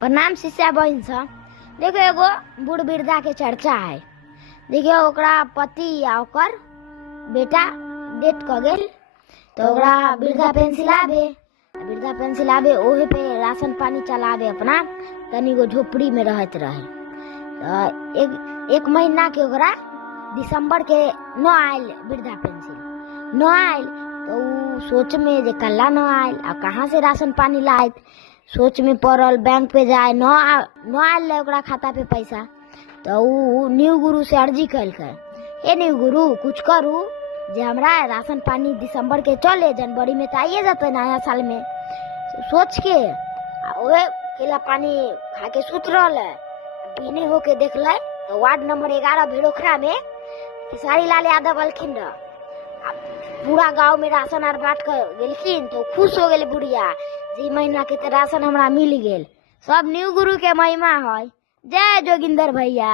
प्रणाम शिष्या बहन सब। देखो एगो बूढ़ वृद्धा के चर्चा है। देखियो ओकरा पति या ओकर बेटा डेथ क गेल तो ओकरा वृद्धा पेंशन आवे ओहे पे राशन पानी चलावे अपना तनी गो झोपड़ी में रहत रहे। तो एक महीना के ओकरा दिसंबर के न आयल वृद्धा पेंशन न आयल तो उ सोच में जे कल्ला न आयल अब कहाँ से राशन पानी लायत सोच में पड़ल। बैंक पे जाए न आयल ओकरा खाता पे पैसा तो उ न्यू गुरु से अर्जी कैलकै, हे न्यू गुरु कुछ करू जे हमरा राशन पानी दिसंबर के चले, जनवरी में तो आइए जाते नया साल में। सोच के ओहे केला पानी खा के सुत रहा पीने होके देखल तो वार्ड नंबर 11 भेड़ोखरा में खेसारी लाल यादव अलखिन रह। पूरा गांव में राशन आर बांट कर गेलखिन तो खुश हो गए बुढ़िया जी महीना के तो राशन हमरा मिल गेल। सब न्यू गुरु के महिमा है। जय जोगिंदर भैया।